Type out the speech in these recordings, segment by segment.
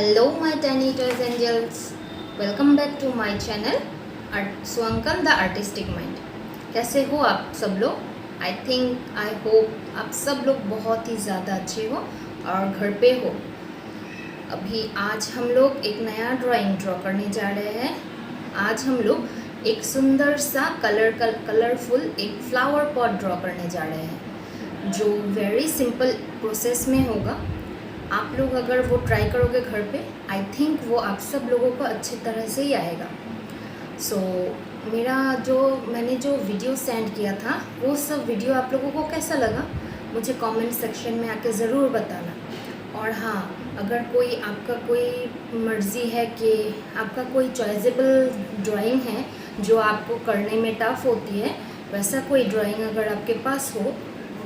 Hello my tiny toys angels, welcome back to my channel SU-ANKAN the artistic mind। कैसे हो आप सब लोग? आई होप आप सब लोग बहुत ही ज़्यादा अच्छे हो और घर पे हो। अभी आज हम लोग एक नया ड्राइंग ड्रॉ करने जा रहे हैं। आज हम लोग एक सुंदर सा कलरफुल एक फ्लावर पॉट ड्रॉ करने जा रहे हैं, जो वेरी सिंपल प्रोसेस में होगा। आप लोग अगर वो ट्राई करोगे घर पे, आई थिंक वो आप सब लोगों को अच्छी तरह से ही आएगा। मैंने जो वीडियो सेंड किया था, वो सब वीडियो आप लोगों को कैसा लगा मुझे कमेंट सेक्शन में आके ज़रूर बताना। और हाँ, अगर आपका कोई मर्ज़ी है कि आपका कोई चॉइसेबल ड्राइंग है जो आपको करने में टफ़ होती है, वैसा कोई ड्राइंग अगर आपके पास हो,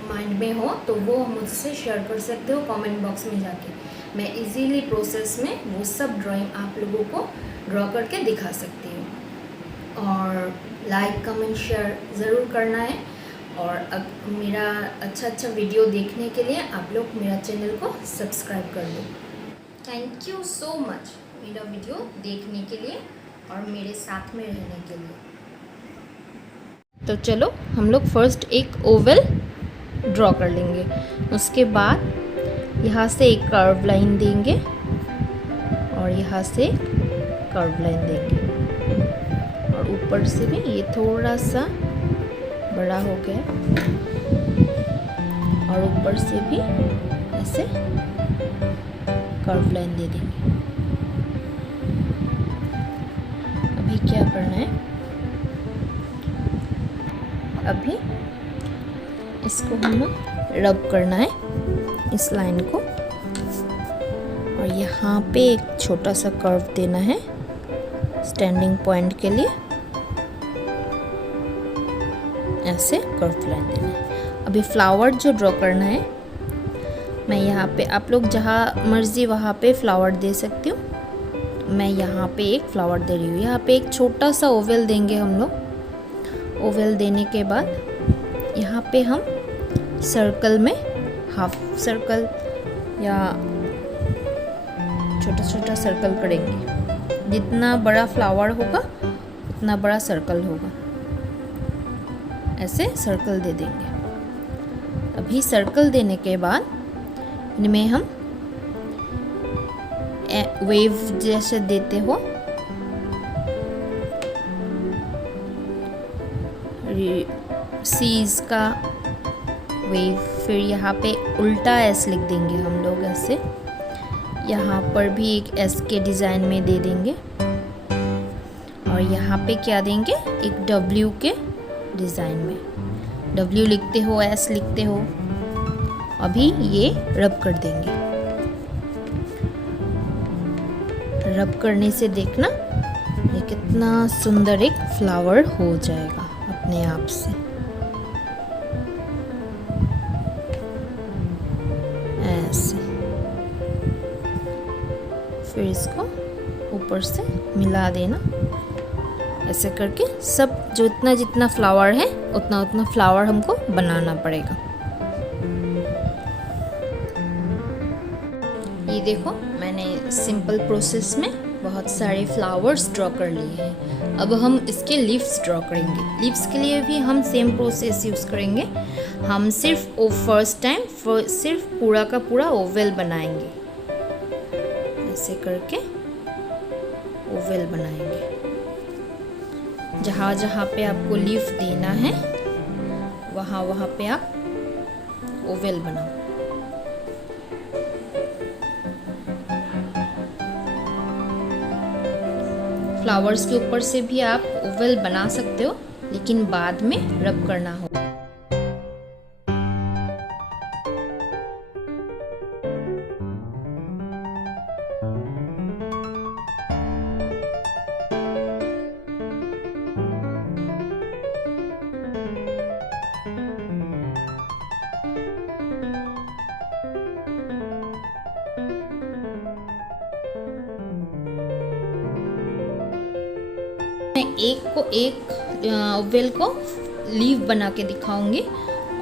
माइंड में हो, तो वो मुझसे शेयर कर सकते हो कमेंट बॉक्स में जाके। मैं इजीली प्रोसेस में वो सब ड्राइंग आप लोगों को ड्रॉ करके दिखा सकती हूँ। और लाइक कमेंट शेयर ज़रूर करना है। और मेरा अच्छा वीडियो देखने के लिए आप लोग मेरा चैनल को सब्सक्राइब कर लो। थैंक यू सो मच मेरा वीडियो देखने के लिए और मेरे साथ में रहने के लिए। तो चलो हम लोग फर्स्ट एक ओवल ड्रॉ कर लेंगे। उसके बाद यहाँ से एक कर्व लाइन देंगे और यहाँ से कर्व लाइन देंगे, और ऊपर से भी ये थोड़ा सा बड़ा हो गया, और ऊपर से भी ऐसे कर्व लाइन दे देंगे। अभी क्या करना है, अभी इसको हम रब करना है, इस लाइन को, और यहाँ पे एक छोटा सा कर्व देना है स्टैंडिंग पॉइंट के लिए, ऐसे कर्व लाइन देना है। अभी फ्लावर जो ड्रॉ करना है, मैं यहाँ पे, आप लोग जहाँ मर्जी वहाँ पे फ्लावर दे सकती हूँ। मैं यहाँ पे एक फ्लावर दे रही हूँ। यहाँ पे एक छोटा सा ओवल देंगे हम लोग। ओवल देने के बाद यहाँ पे हम सर्कल में हाफ सर्कल या छोटा सर्कल करेंगे। जितना बड़ा फ्लावर होगा उतना बड़ा सर्कल होगा, ऐसे सर्कल दे देंगे। अभी सर्कल देने के बाद इनमें हम वेव जैसे देते हो, सीज का वेव, फिर यहाँ पे उल्टा एस लिख देंगे हम लोग ऐसे। यहाँ पर भी एक एस के डिज़ाइन में दे देंगे, और यहाँ पे क्या देंगे, एक डब्ल्यू के डिज़ाइन में। डब्ल्यू लिखते हो, एस लिखते हो। अभी ये रब कर देंगे। रब करने से देखना ये कितना सुंदर एक फ्लावर हो जाएगा अपने आप से। ऐसे फिर इसको ऊपर से मिला देना, ऐसे करके सब जितना फ्लावर है उतना फ्लावर हमको बनाना पड़ेगा। ये देखो, मैंने सिंपल प्रोसेस में बहुत सारे फ्लावर्स ड्रॉ कर लिए हैं। अब हम इसके लीव्स ड्रॉ करेंगे। लीव्स के लिए भी हम सेम प्रोसेस यूज़ करेंगे। हम फर्स्ट टाइम सिर्फ पूरा का पूरा ओवल बनाएंगे। ऐसे करके ओवल बनाएंगे। जहाँ जहाँ पे आपको लीफ देना है वहाँ पे आप ओवल बनाओ। फ्लावर्स के ऊपर से भी आप ओवल बना सकते हो, लेकिन बाद में रब करना होगा। मैं एक ओवल को लीव बना के दिखाऊंगी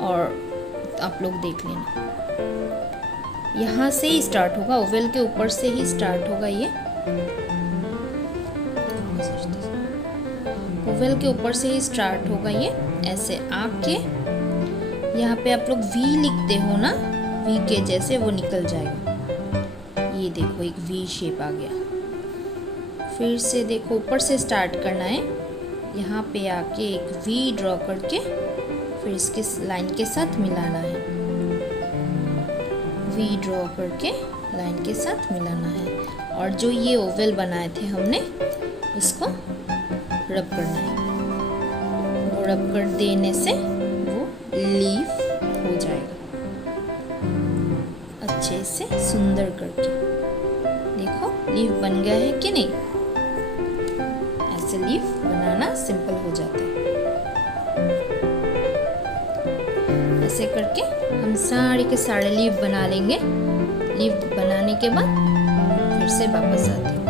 और आप लोग देख लेना। यहाँ से ही स्टार्ट होगा, ओवल के ऊपर से ही स्टार्ट होगा ये। ओवल के ऊपर से ही स्टार्ट होगा ये। ऐसे आके यहाँ पे आप लोग वी लिखते हो ना, वी के जैसे वो निकल जाएगा। ये देखो एक वी शेप आ गया। फिर से देखो ऊपर से स्टार्ट करना है, यहाँ पे आके एक वी ड्रॉ करके फिर इसके लाइन के साथ मिलाना है। वी ड्रॉ करके लाइन के साथ मिलाना है। और जो ये ओवल बनाए थे हमने, उसको रब करना है। वो रब कर देने से वो लीफ हो जाएगा अच्छे से सुंदर करके। देखो लीफ बन गया है कि नहीं। ऐसे लीफ बनाना सिंपल हो जाता है। ऐसे करके हम सारे के सारे लीफ बना लेंगे। लीफ बनाने के बाद फिर से वापस आते हैं।